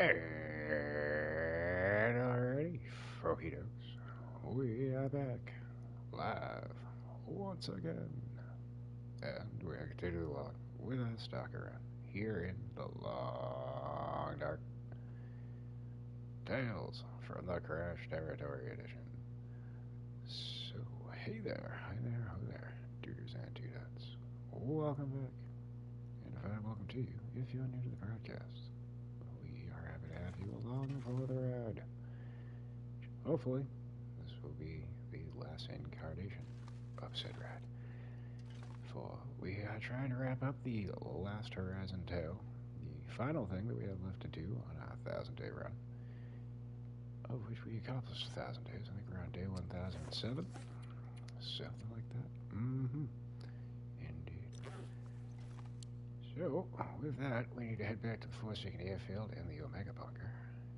And already, Fajitos, we are back live once again, and we're going to continue along with our Stalker run here in the long dark Tales from the Crash Territory Edition. So, hey there, hi there, ho there, duders and dudettes. Welcome back, and a fine welcome to you if you're new to the broadcast. We are happy to have you along for the ride. Hopefully, this will be the last incarnation of said ride. For we are trying to wrap up the last Horizon tale, the final thing that we have left to do on our 1,000-day run, of which we accomplished 1,000 days. I think we're on day 1,007, something like that. Indeed. So, with that, we need to head back to the Forsaken Airfield and the Omega Bunker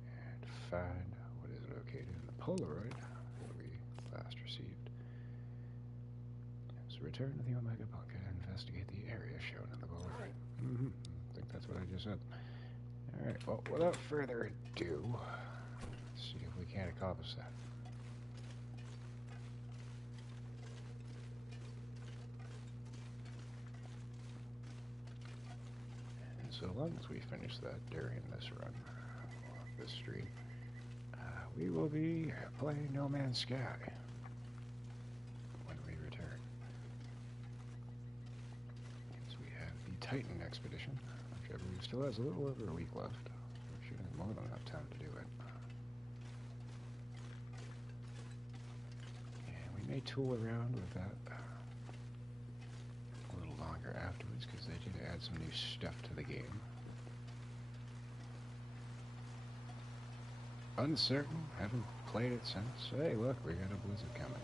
and find what is located in the Polaroid that we last received. So return to the Omega Bunker and investigate the area shown in the Polaroid. I think that's what I just said. Alright, well, without further ado, let's see if we can't accomplish that. So long as we finish that during this run, this stream, we will be playing No Man's Sky when we return. So we have the Titan expedition, which I believe still has a little over a week left. We should have more than enough time to do it. And we may tool around with that a little longer afterwards, because they did add some new stuff to the game. Uncertain, haven't played it since. Hey, look, we got a blizzard coming.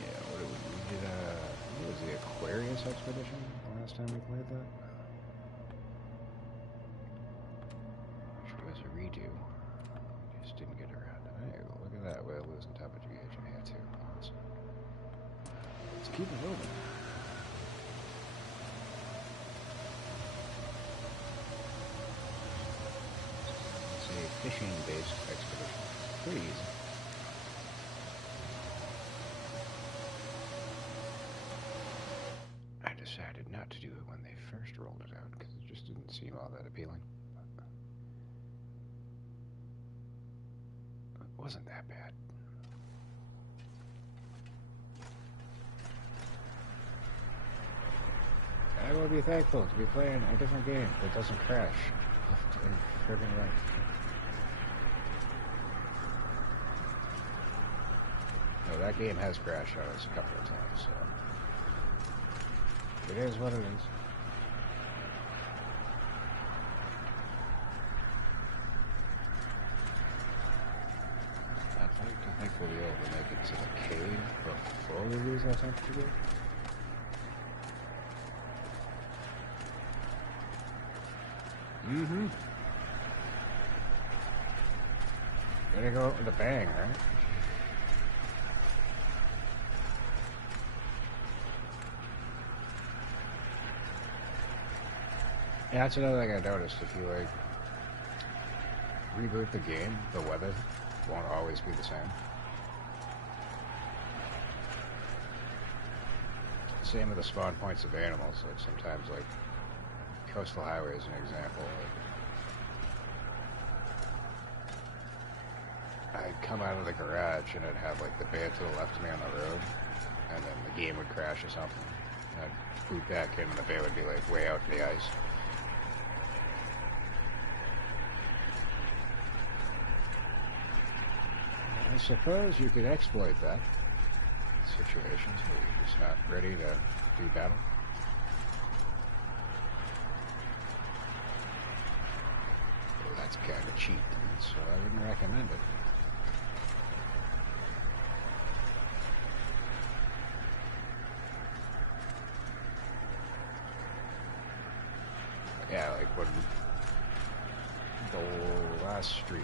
Yeah, what did we did? What was the Aquarius expedition the last time we played that? Which was a redo. Just didn't get around to it. Hey, look at that. We're losing temperature gauge in here too. Awesome. Let's keep it moving. Fishing-based expedition. Pretty easy. I decided not to do it when they first rolled it out because it just didn't seem all that appealing. It wasn't that bad. I will be thankful to be playing a different game that doesn't crash left and friggin' right. No, that game has crashed on us a couple of times, so it is what it is. I'd like to think we'll be able to make it to the cave before we lose our temperature gauge. Gonna go out with a bang, right? Yeah, that's another thing I noticed. If you, like, reboot the game, the weather won't always be the same. Same with the spawn points of animals. Like, sometimes, like, Coastal Highway is an example. Like, I'd come out of the garage and I'd have, like, the bear to the left of me on the road, and then the game would crash or something. And I'd boot back in and the bear would be, like, way out in the ice. I suppose you could exploit that situations where you're just not ready to do battle. Well, that's kind of cheap, so I wouldn't recommend it. Yeah, like when the last stream.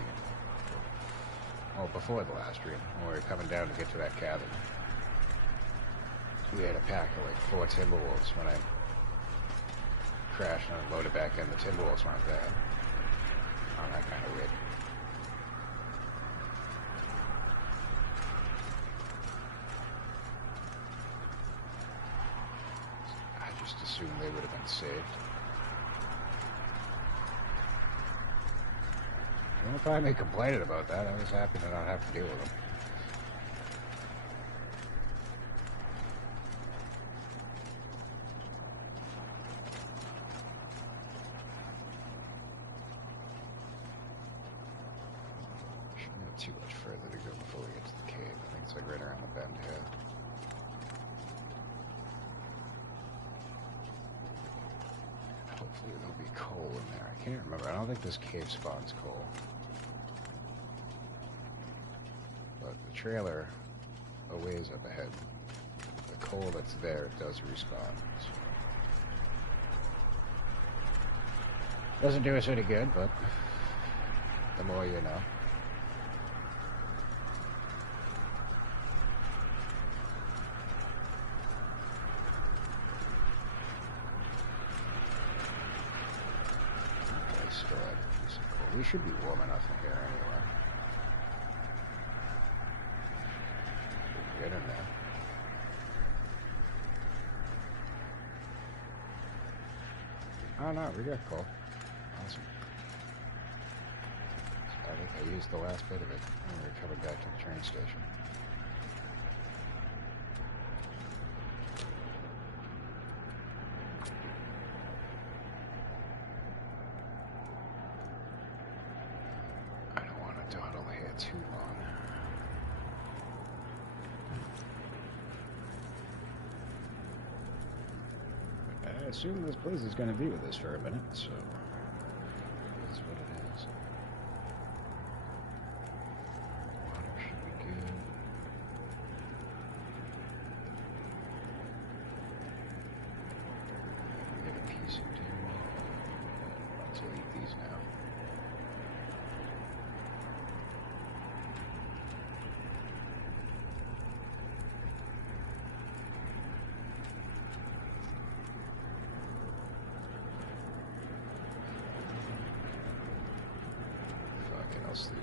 Well, before the last stream, when we were coming down to get to that cabin. We had a pack of like 4 Timberwolves when I crashed and loaded back in. The Timberwolves weren't there. Oh, that kind of weird. I just assumed they would have been saved. Don't find me complaining about that. I was happy to not have to deal with them. Too much further to go before we get to the cave. I think it's like right around the bend here. Hopefully there'll be coal in there. I can't remember. I don't think this cave spawns coal. But the trailer a ways up ahead. The coal that's there does respawn. So. Doesn't do us any good, but the more you know. We should be warm enough in here anyway. Get in there. Oh no, we got coal. Awesome. So I think I used the last bit of it and we're coming back to the train station. Too long. I assume this place is going to be with us for a minute, so that's what it is. Water should be good. We have a piece of deer. Let's eat these now. Sleep.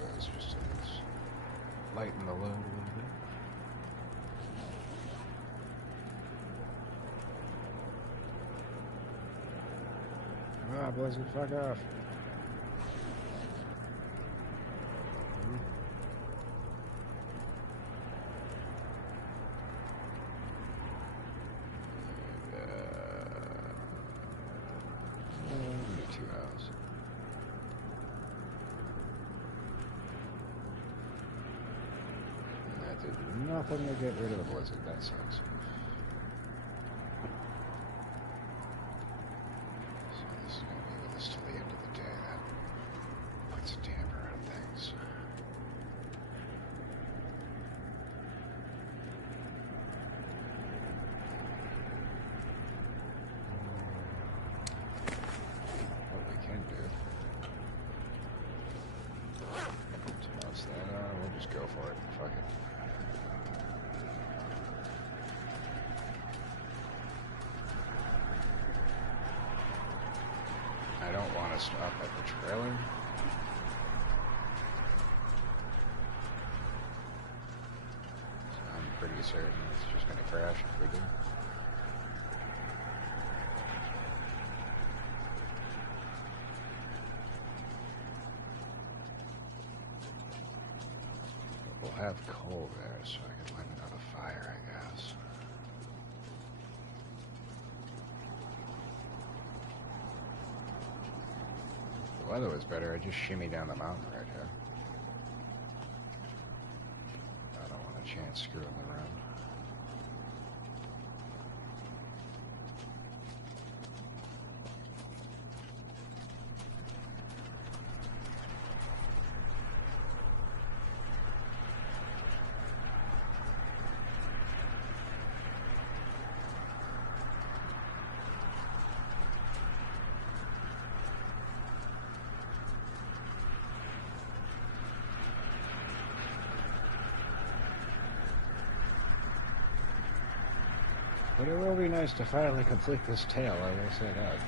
That's just lighten the load a little bit. Ah, Blizzard, fuck off. Nothing to get rid of the blizzard, that sucks. So this is going to be with us till the end of the day. That puts a damper on things. What we can do to toss that on, we'll just go for it. Fuck it. I don't want to stop at the trailer. So I'm pretty certain it's just going to crash if we do. But we'll have coal there, so I can light another fire, I guess. The weather was better, I just shimmy down the mountain right here. I don't want a chance screwing around. But it will be nice to finally complete this tale, I will say that.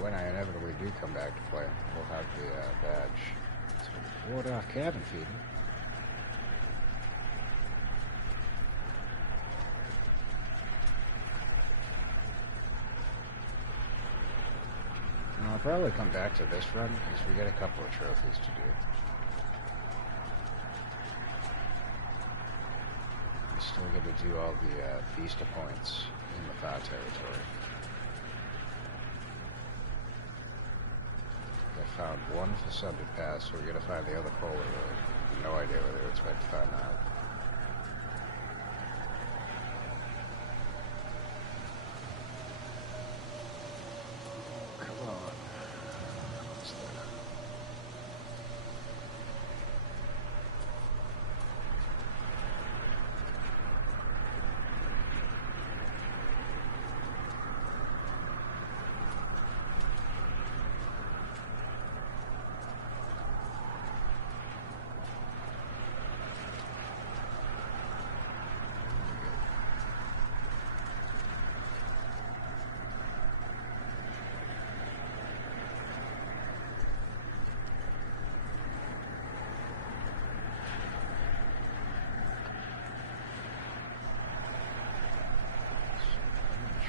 When I inevitably do come back to play, we'll have the badge. So ward off cabin fever. And I'll probably come back to this run because we got a couple of trophies to do. I'm still going to do all the Vista points in the far territory. I found one for surpassed, so we're going to find the other polar road. No idea whether we expect to find that. Come on. What's that?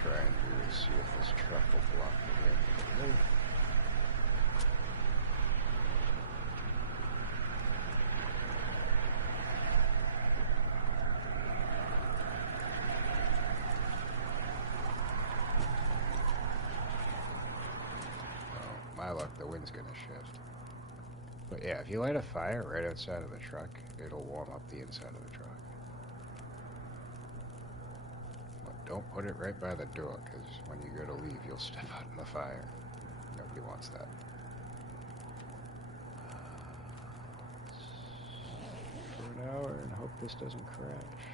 Try and really see if this truck will block the wind. Oh, my luck, the wind's gonna shift. But yeah, if you light a fire right outside of the truck, it'll warm up the inside of the truck. Don't put it right by the door, because when you go to leave, you'll step out in the fire. Nobody wants that. For an hour and hope this doesn't crash.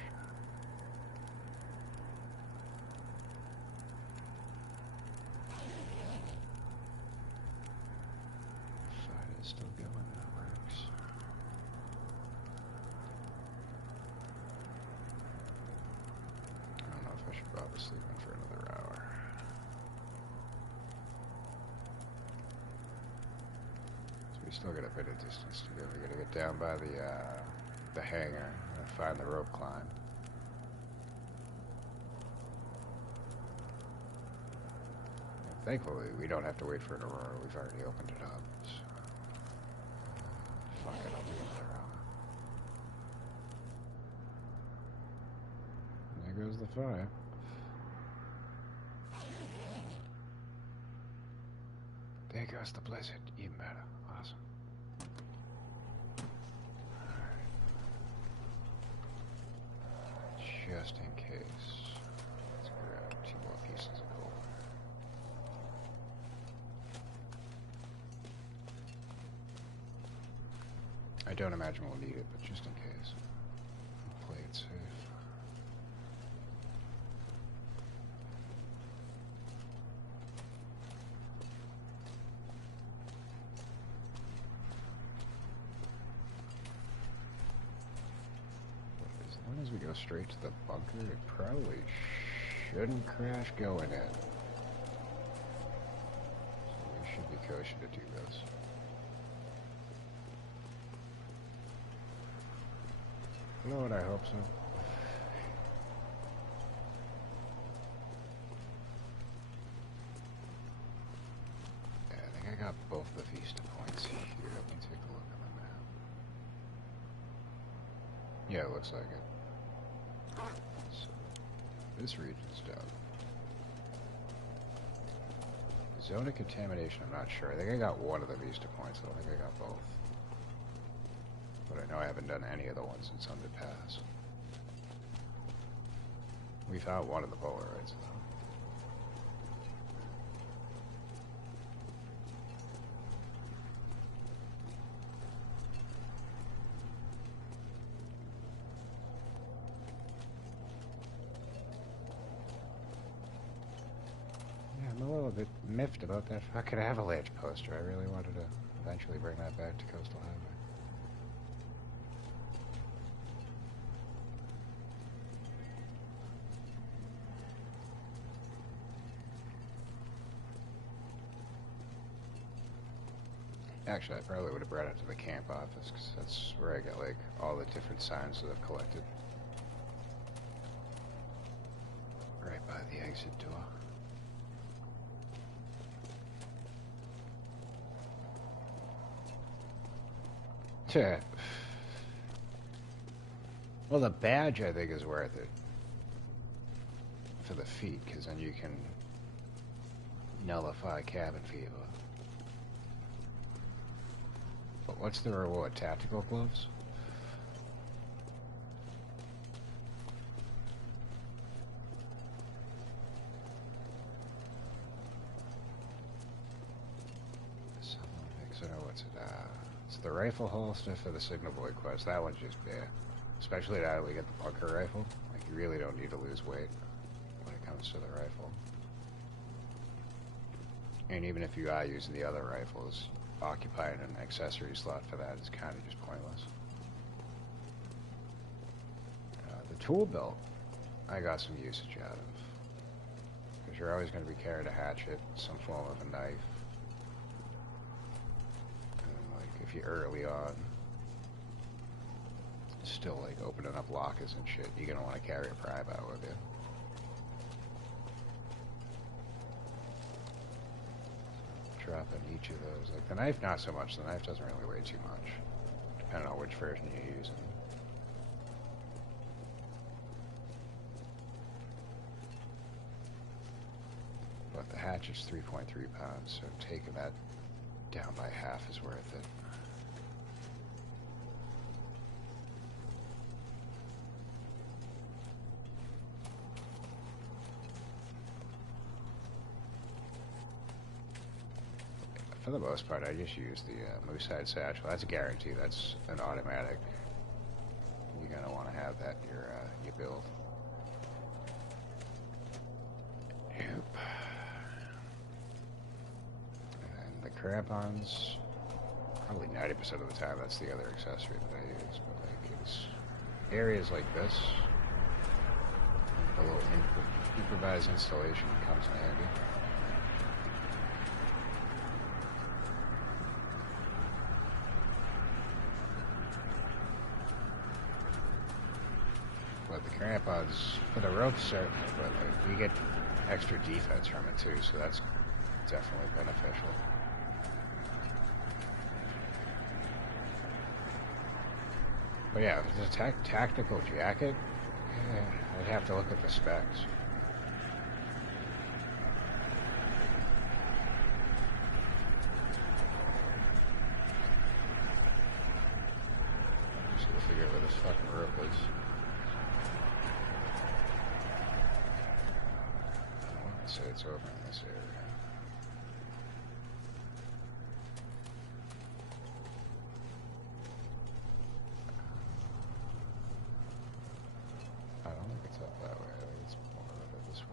Fire is still going, that works. I should probably sleep in for another hour. So we still got a bit of distance to go. We gotta get down by the hangar and find the rope climb. And thankfully, we don't have to wait for an aurora. We've already opened it up. So. Fuck it, I'll do another hour. There goes the fire. There goes the blizzard. Even better. Awesome. Alright. Just in case. Let's grab 2 more pieces of coal. I don't imagine we'll need it, but just in case. I'll play it safe. As long as we go straight to the bunker, it probably shouldn't crash going in. So we should be kosher to do this. Lord, I hope so. Yeah, I think I got both the Vista points here. Let me take a look at the map. Yeah, it looks like it. So, this region's done. Zone of contamination, I'm not sure. I think I got one of the Vista points. I don't think I got both. But I know I haven't done any of the ones since Underpass. We found one of the Polaroids, though. Yeah, I'm a little bit miffed about that fucking avalanche poster. I really wanted to eventually bring that back to Coastal Highway. Actually, I probably would have brought it to the camp office, because that's where I got, like, all the different signs that I've collected. Right by the exit door. Well, the badge, I think, is worth it. For the feet, because then you can nullify cabin fever. But what's the reward? Tactical gloves? So what's it? It's the rifle holster for the Signal Boy quest. That one's just bare. Especially now that we get the bunker rifle. Like, you really don't need to lose weight when it comes to the rifle. And even if you are using the other rifles, occupying an accessory slot for that is kind of just pointless. The tool belt, I got some usage out of. Because you're always going to be carrying a hatchet, some form of a knife. And, like, if you're early on, still, like, opening up lockers and shit, you're going to want to carry a pry bar with you. Dropping each of those. Like, the knife, not so much. The knife doesn't really weigh too much, depending on which version you're using. But the hatchet's 3.3 pounds, so taking that down by half is worth it. For the most part, I just use the Moosehide Satchel. That's a guarantee. That's an automatic. You're gonna want to have that in your build. Yep. And the crampons, probably 90% of the time, that's the other accessory that I use. But like, it's areas like this, a little improvised installation comes in handy. But the crampons, for the rope certainly, but like, you get extra defense from it too, so that's definitely beneficial. But yeah, if it's a tactical jacket, I'd have to look at the specs. I'm just gonna figure out where this fucking rope is. So it's over in this area. I don't think it's up that way. I think it's more of it this way.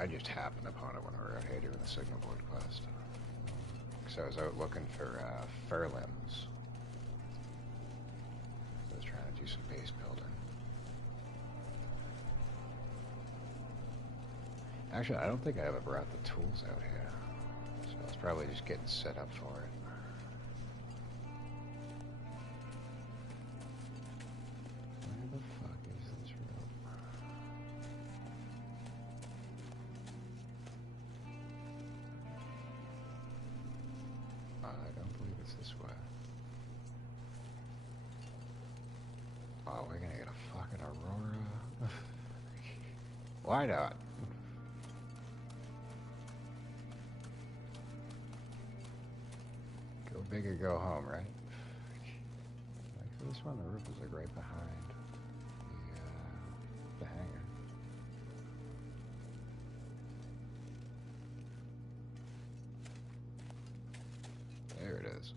I just happened upon it when we were out here doing the Signal Boy quest. So I was out looking for fur limbs. So I was trying to do some base building. Actually, I don't think I ever brought the tools out here. So I was probably just getting set up for it. Where the fuck is this rope? I don't believe it's this way. Oh, we're gonna get a fucking Aurora. Why not? Go big or go home, right? Like for this one, the roof is like right behind the hangar. There it is.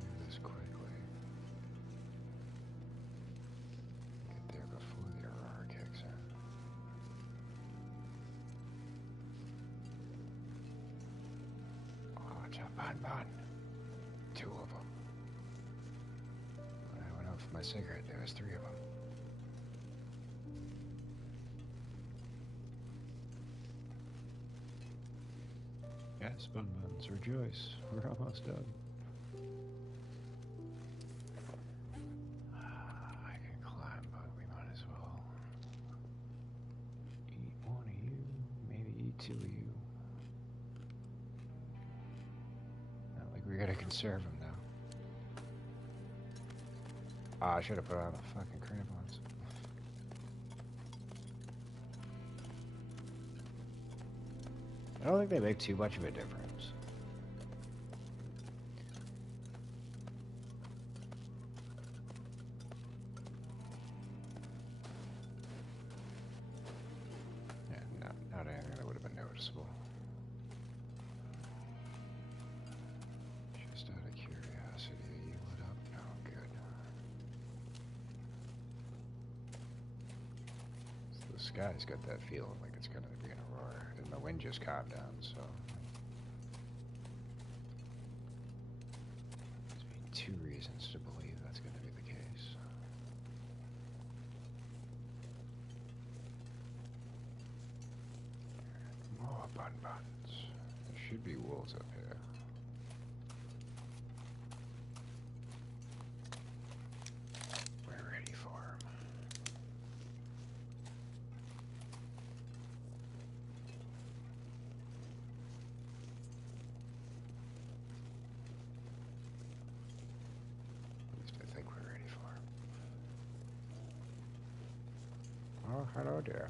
Do this quickly. Get there before the Aurora kicks in. Oh, jump on, bud. 2 of them. When I went out for my cigarette, there was 3 of them. Yes, Bun Buns, rejoice. We're almost done. I can climb, but we might as well eat 1 of you, maybe eat 2 of you. Not like we gotta conserve them now. Ah, I should have put on the fucking crampons. I don't think they make too much of a difference. Yeah, not anything that would have been noticeable. Just out of curiosity, are you lit up? No, good. So the sky's got that feeling like it's gonna be an aurora, and the wind just calmed down, so. There's 2 reasons to believe that's going to be the case. More Bun Buns. There should be wolves up here. We're ready for them. Oh, hello there.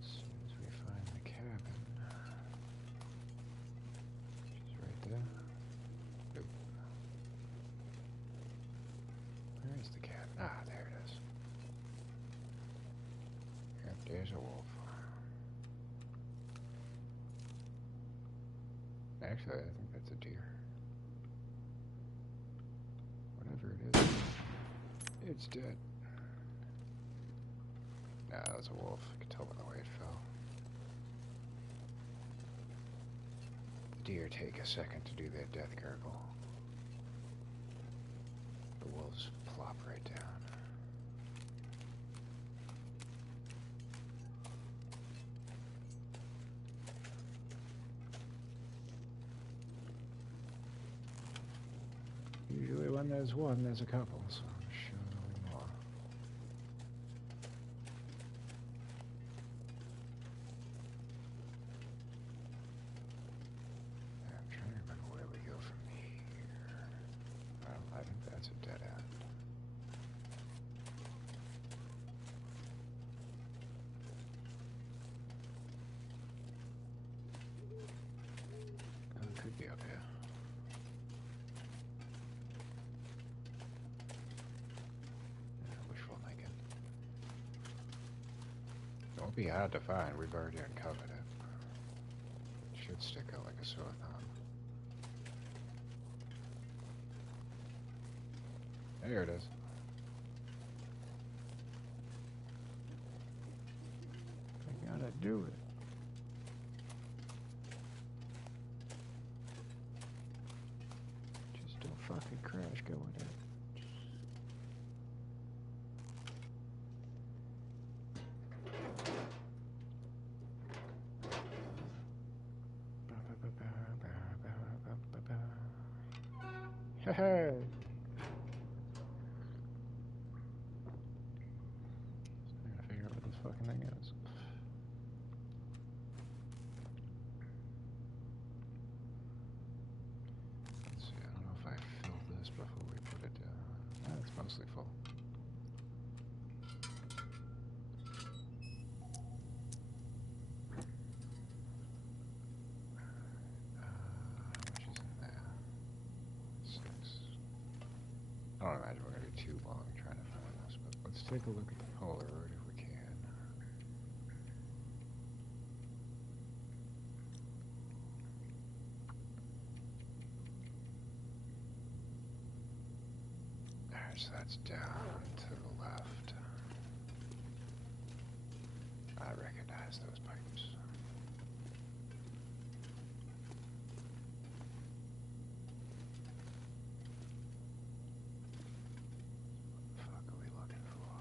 As soon as we find the cabin, she's right there. Nope. Where is the cabin? Ah, there it is. Yep, there's a wolf. Actually, I think that's a deer. Whatever it is, it's dead. Nah, that was a wolf. I could tell by the way it fell. The deer take a second to do their death gurgle. The wolves plop right down. Usually when there's one, there's a couple, so I'm sure there'll be more. I'm trying to remember where we go from here. Well, I think that's a dead end. Oh, it could be up here. Won't be hard to find. We've already uncovered it. It should stick out like a sore thumb. There it is. I gotta do it. Just don't fucking crash going in. Hey! I'm trying to figure out what this fucking thing is. Let's see, I don't know if I filled this before we put it down. It's mostly full. I don't imagine we're going to be too long trying to find this, but let's take a look at the polar route if we can. Alright, so that's down to the left. I recognize those pipes. What the fuck are we looking for?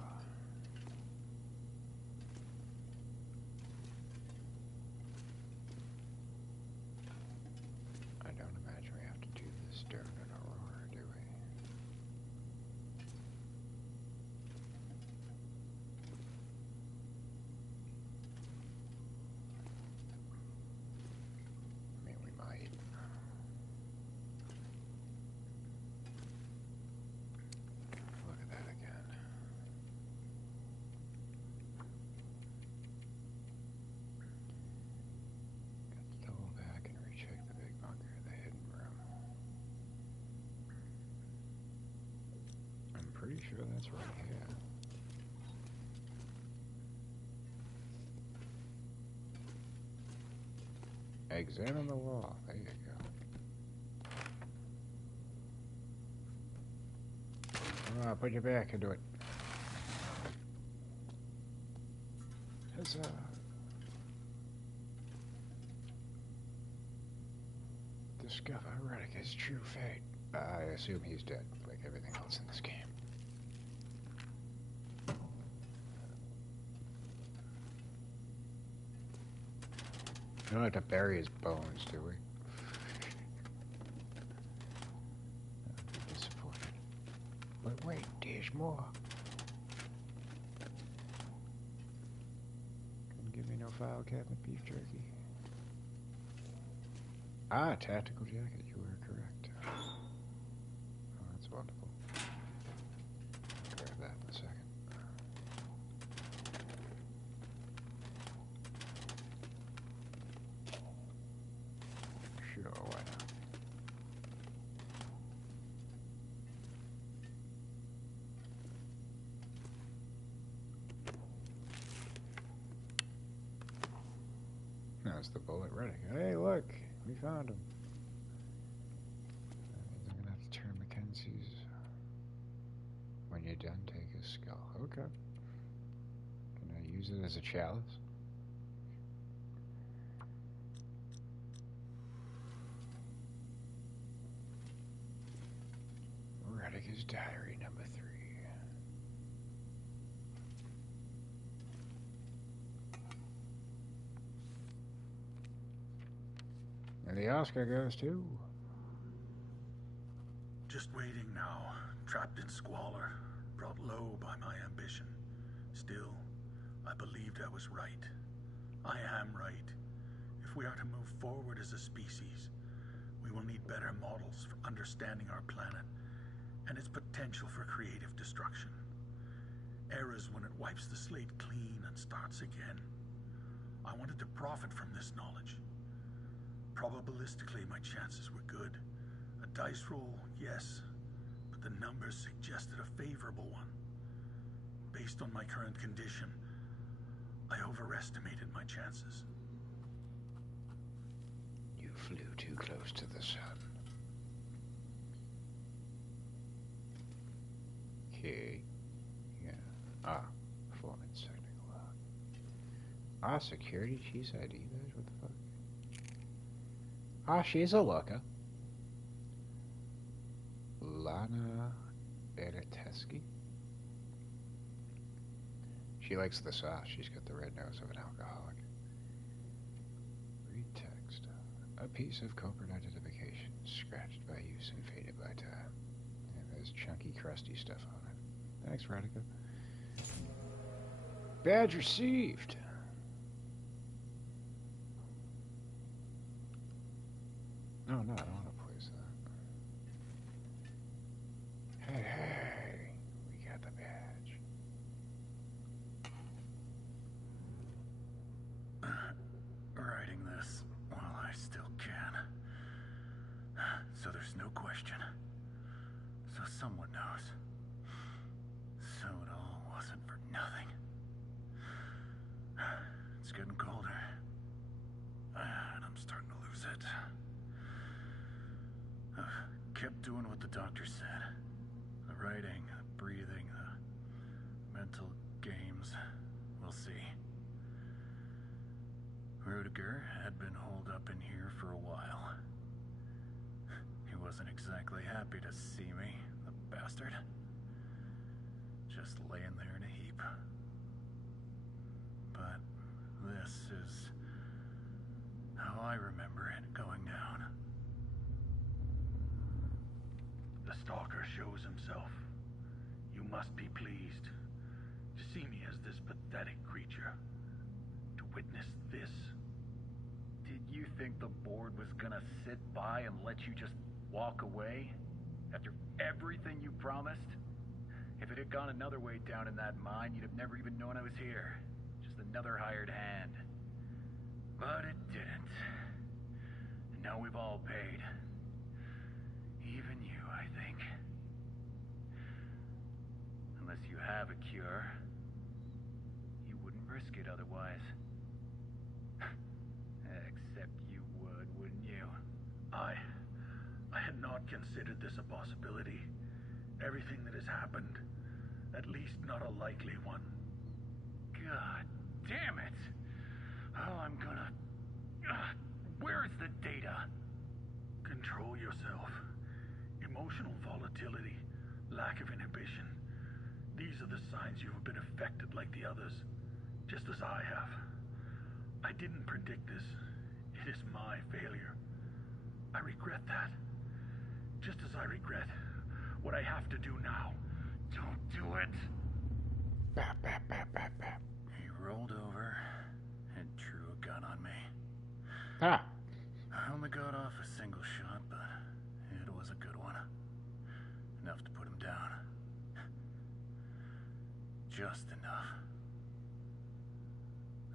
I don't imagine we have to do this during an aurora, do we? I mean, we might. Look at that again. Got to double back and recheck the big bunker, the hidden room. I'm pretty sure that's right here. Examine the wall. There you go. Put your back into it. Huzzah. Discover Redica's true fate. I assume he's dead, like everything else in this game. We don't have to bury his bones, do we? I'd be disappointed. But wait, there's more. Couldn't give me no file cabinet beef jerky. Ah, tactical jacket, you were correct. Oh, that's wonderful. Grab that in a second. Sure, why not? That's the bullet ready. Hey, look! We found him. That means I'm gonna have to turn Mackenzie's. When you're done, take his skull. Okay. Can I use it as a chalice? Redica's diary number 3. And the Oscar goes to... Just waiting now, trapped in squalor, brought low by my ambition. Still, I believed I was right. I am right. If we are to move forward as a species, we will need better models for understanding our planet and its potential for creative destruction. Eras when it wipes the slate clean and starts again. I wanted to profit from this knowledge. Probabilistically, my chances were good. A dice roll, yes, but the numbers suggested a favorable one. Based on my current condition, I overestimated my chances. You flew too close to the sun. Okay. Yeah. Ah, performance technical log. Ah, security chief's ID badge? What the fuck? Ah, she's a looker. Lana Bereteski. She likes the sauce. She's got the red nose of an alcoholic. Read text. A piece of corporate identification, scratched by use and faded by time. And there's chunky, crusty stuff on it. Thanks, Redica. Badge received. No, I don't want to place that. Hey, we got the badge. Writing this while I still can. So there's no question. So someone knows. So it all wasn't for nothing. It's getting colder. And I'm starting to lose it. I've kept doing what the doctor said. The writing, the breathing, the mental games. We'll see. Rudiger had been holed up in here for a while. He wasn't exactly happy to see me, the bastard. Just laying there in a heap. But this is how I remember it going down. The Stalker shows himself. You must be pleased to see me as this pathetic creature. To witness this. Did you think the board was gonna sit by and let you just walk away? After everything you promised? If it had gone another way down in that mine, you'd have never even known I was here. Just another hired hand. But it didn't. And now we've all paid. Even you, I think. Unless you have a cure. You wouldn't risk it otherwise. Except you would, wouldn't you? I had not considered this a possibility. Everything that has happened, at least not a likely one. God damn it! Oh, I'm gonna... where's the data? Control yourself. Emotional volatility, lack of inhibition. These are the signs you have been affected like the others, just as I have. I didn't predict this. It is my failure. I regret that. Just as I regret what I have to do now. Don't do it! Bap, bap, bap, bap, bap. He rolled over and drew a gun on me. Ah! I only got off a single shot, but it was a good one. Enough to put him down. Just enough.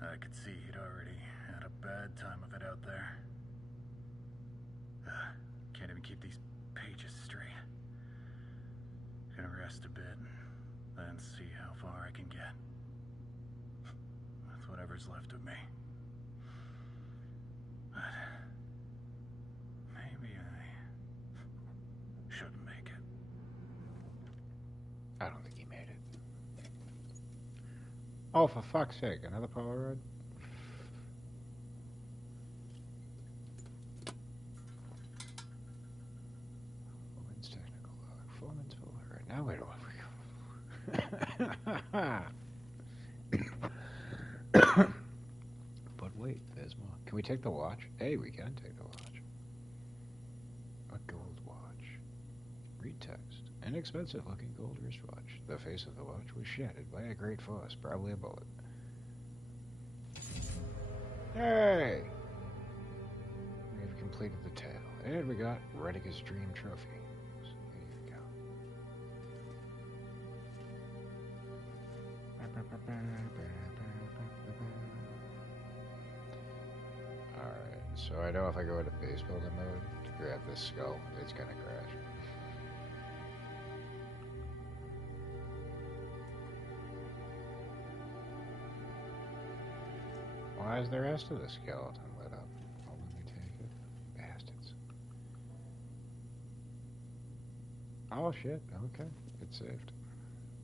I could see he'd already had a bad time of it out there. Can't even keep these pages straight. Gonna rest a bit, then see how far I can get. With whatever's left of me. But maybe I shouldn't make it. I don't think he made it. Oh, for fuck's sake, another Polaroid? Foreman's technical log. Foreman's Polaroid. Now where do I... But wait, there's more. Can we take the watch? Hey, we can take the watch. A gold watch. Read text. Inexpensive looking gold wristwatch. The face of the watch was shattered by a great force, probably a bullet. Hey! We've completed the tale. And we got Rediger's Dream Trophy. So there you go. Alright, so I know if I go into base builder mode to grab this skull, it's gonna crash. Why is the rest of the skeleton lit up? Oh, let me take it. Bastards. Oh shit, okay. It's saved.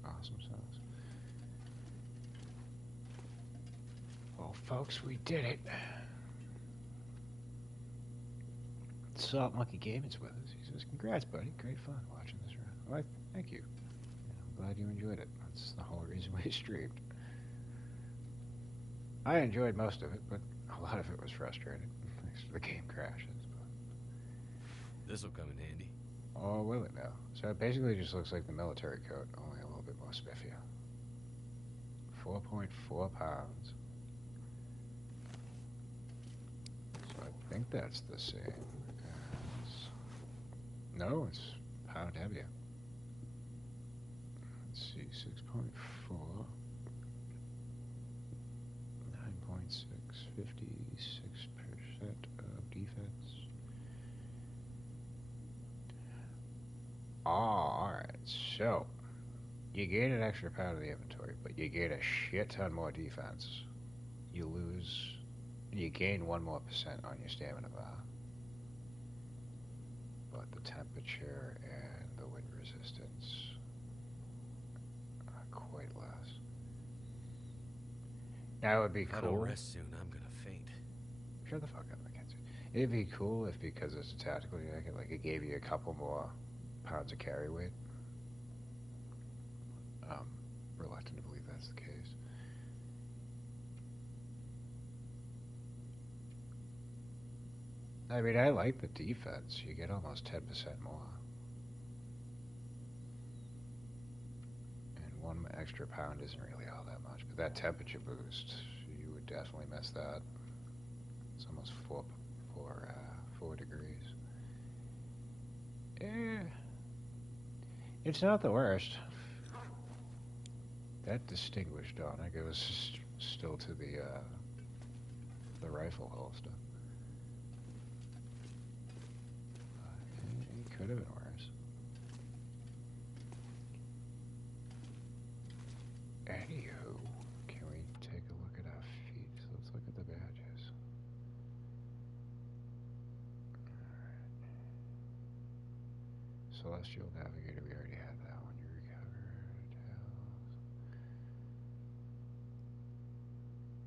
Awesome sauce. Well, folks, we did it. Salt Monkey Gaming's with us. He says, congrats, buddy. Great fun watching this run. Well, thank you. I'm glad you enjoyed it. That's the whole reason we streamed. I enjoyed most of it, but a lot of it was frustrating. Thanks to the game crashes. This'll come in handy. Oh, will it now? So it basically just looks like the military coat, only a little bit more spiffier. 4.4 pounds. So I think that's the same as... No, it's a pound heavier. Let's see, 6.4. 9.6, 56% of defense. Oh, alright, so you gain an extra pound of the inventory, but you gain a shit ton more defense. You gain 1% more on your stamina bar. But the temperature and the wind resistance are quite less. Now it would be If I cool. don't rest soon, I'm gonna faint. Shut the fuck up, Mackenzie. It'd be cool if, because it's a tactical jacket, like it gave you a couple more pounds of carry weight. Reluctant to believe that's the case. I mean, I like the defense. You get almost 10% more. And 1 extra pound isn't really all that much. But that temperature boost, you would definitely miss that. It's almost 4 degrees. It's not the worst. That distinguished Donna goes still to the rifle holster. It could have been worse. Anywho, can we take a look at our feet? So let's look at the badges. Alright. Celestial Navigator, we already had that one. You recovered.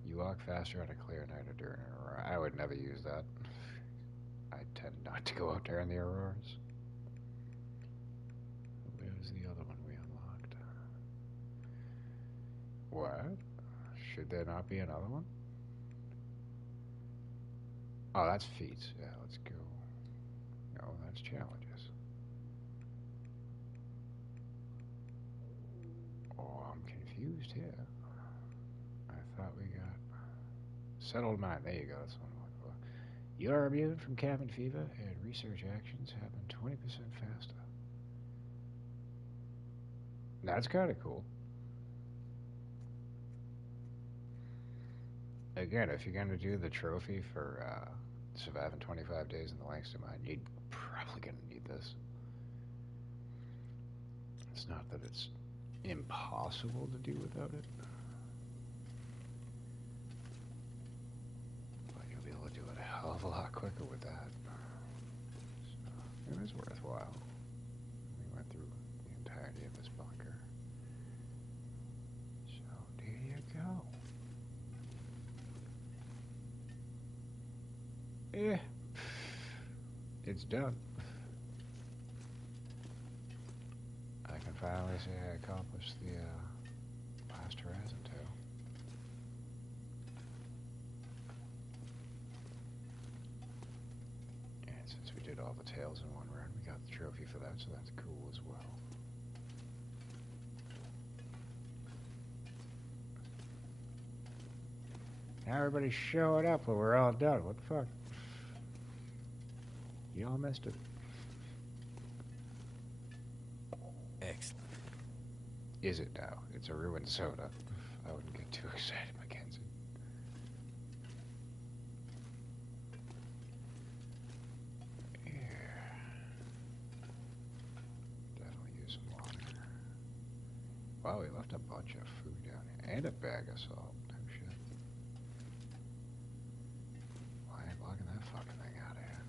You walk faster on a clear night or during an aurora. I would never use that. I tend not to go out there in the auroras. Where's the other one we unlocked? What? Should there not be another one? Oh, that's feats. Yeah, let's go. No, that's challenges. Oh, I'm confused here. I thought we got settled mind. There you go. That's what I'm looking for. You're immune from cabin fever, and research actions happen 20% faster. That's kind of cool. Again, if you're going to do the trophy for surviving 25 days in the Langston mine, you're probably going to need this. It's not that it's impossible to do without it, but you'll be able to do it a hell of a lot quicker with that. So, it is worthwhile. We went through the entirety of this bunker. So, there you go. Yeah, it's done. I can finally say I accomplished the last horizon tale. And since we did all the tails in one run, we got the trophy for that, so that's cool as well. Now everybody's showing up when we're all done. What the fuck? Y'all missed it. Excellent. Is it now? It's a ruined soda. I wouldn't get too excited, Mackenzie. Yeah. Definitely use some water. Wow, we left a bunch of food down here. And a bag of salt. Oh shit. Why ain't blocking that fucking thing out of here?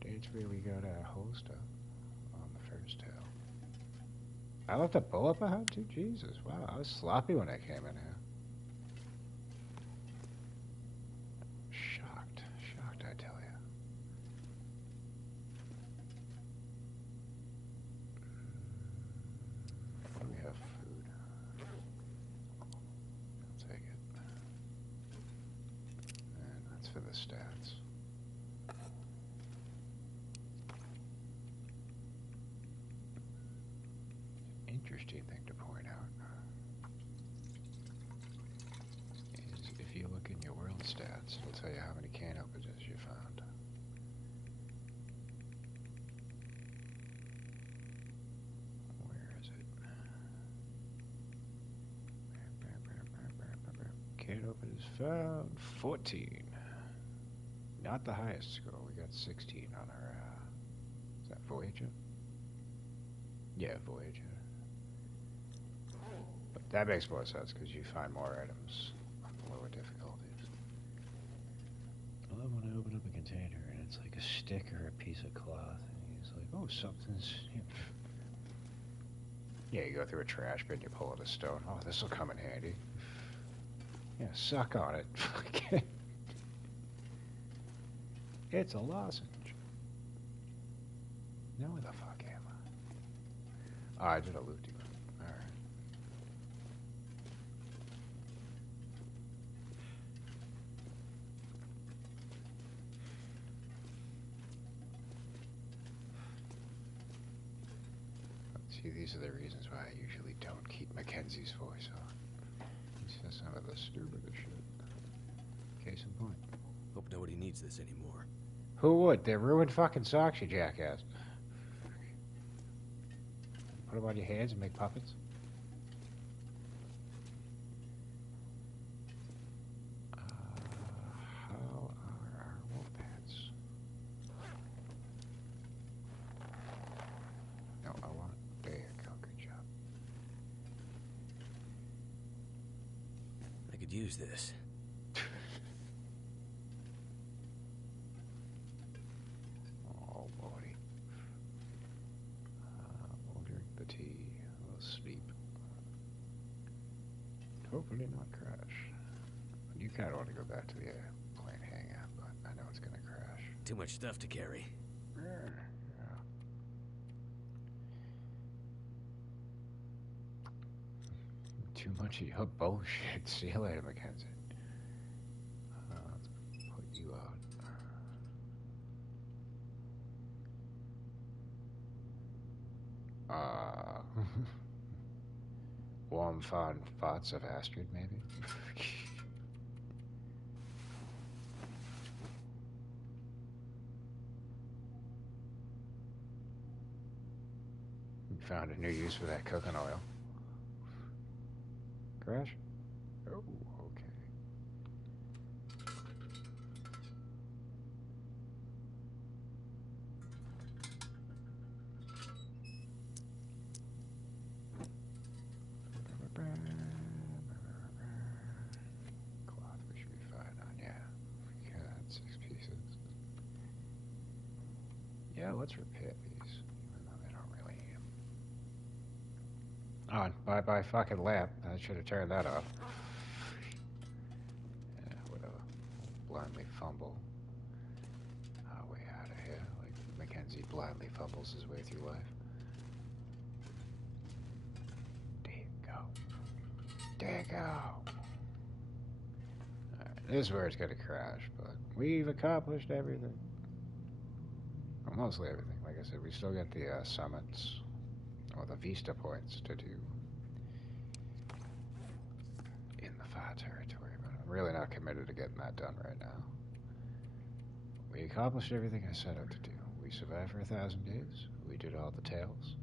Dates where we got our holster on the first tail. I left a bullet behind too? Jesus, wow, I was sloppy when I came in here. Shocked, I tell you. We have food. I'll take it. And that's for the stats. Interesting thing to point out is if you look in your world stats, it'll tell you how many can openers you found. Where is it? Can openers found 14. Not the highest score. We got 16 on our is that Voyager? Yeah, Voyager. But that makes more sense because you find more items on the lower difficulties. I love when I open up a container and it's like a stick or a piece of cloth, and he's like, "Oh, something's." Yeah, you go through a trash bin, you pull out a stone. Oh, this will come in handy. Yeah, suck on it. It's a lozenge. Now where the fuck am I? Oh, I did a loop-de-loop. Alright. See, these are the reasons why I usually don't keep Mackenzie's voice on. He says some of the stupidest shit. Case in point. Hope nobody needs this anymore. Who would? They're ruined fucking socks, you jackass. Put them on your hands and make puppets. How are our wolf pants? No, I want. There you go. Good job. I could use this. Oh, buddy. We'll drink the tea. We'll sleep. Hopefully not crash. You kind of want to go back to the plane hangout, but I know it's going to crash. Too much stuff to carry. Yeah. Too much of your bullshit. See you later, Mackenzie. Let's put you out. Warm, fond thoughts of Astrid, maybe? We found a new use for that cooking oil. Crash? Oh, okay. Cloth we should be fine on, yeah. Yeah, that's 6 pieces. Yeah, let's repair these, even though they don't really need them. On, bye-bye fucking lamp. I should have turned that off. Yeah, whatever. Blindly fumble our way out of here, like Mackenzie blindly fumbles his way through life. There you go. There you go. Alright, this is where it's gonna crash, but we've accomplished everything. Well, mostly everything. Like I said, we still got the summits, or the Vista points to do in the far territory, but I'm really not committed to getting that done right now. We accomplished everything I set out to do. We survived for 1,000 days. We did all the tales.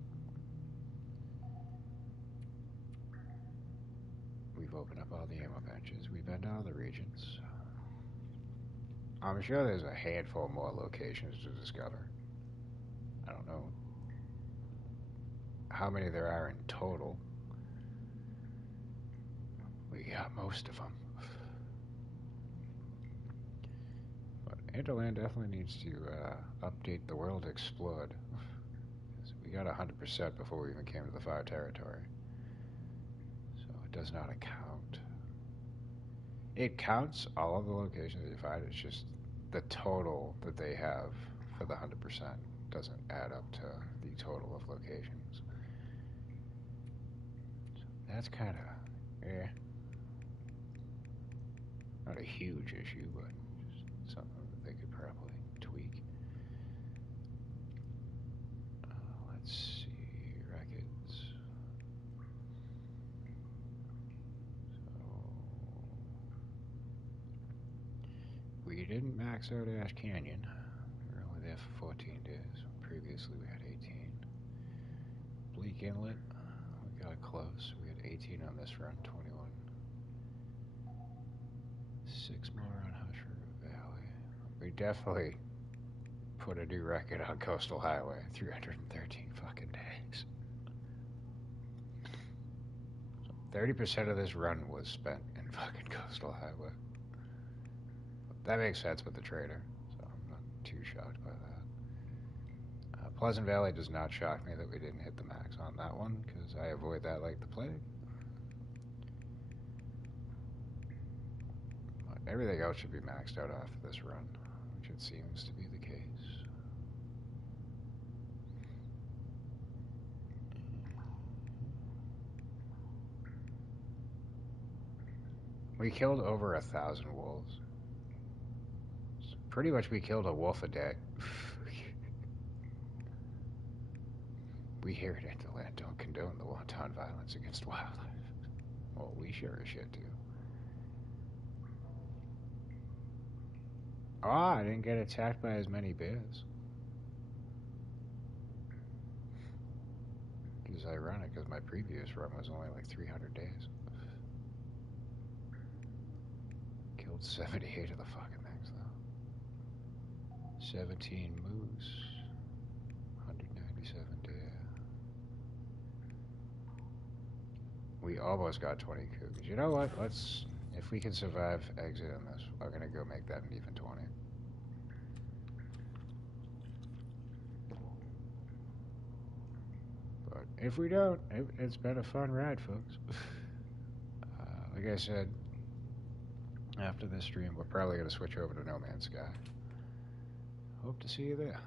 We've opened up all the ammo benches. We've been to all the regions. I'm sure there's a handful more locations to discover. I don't know how many there are in total. We got most of them. But Interland definitely needs to update the world explored. We got 100% before we even came to the fire territory. So it does not account. It counts all of the locations that you find. It's just the total that they have for the 100% doesn't add up to the total of locations. So that's kind of, eh. Not a huge issue, but just something that they could probably tweak. Let's see, records. So we didn't max out Ash Canyon. We were only there for 14 days. Previously we had 18. Bleak Inlet, we got close. We had 18 on this run, 21. 6 more on Hush River Valley. We definitely put a new record on Coastal Highway. 313 fucking days. So 30% of this run was spent in fucking Coastal Highway. That makes sense with the trader, so I'm not too shocked by that. Pleasant Valley does not shock me that we didn't hit the max on that one, because I avoid that like the plague. everything else should be maxed out after this run, which it seems to be the case. We killed over 1,000 wolves. So pretty much we killed a wolf a day. We here at Interland don't condone the wanton violence against wildlife. Well, we sure as shit do. Oh, I didn't get attacked by as many bears. Which is ironic, because my previous run was only like 300 days. Killed 78 of the fucking things, though. 17 moose. 197 deer. We almost got 20 cougars. You know what? Let's... If we can survive exit on this, I'm gonna go make that an even 20. But if we don't, it's been a fun ride, folks. Like I said, after this stream, we're probably gonna switch over to No Man's Sky. Hope to see you there.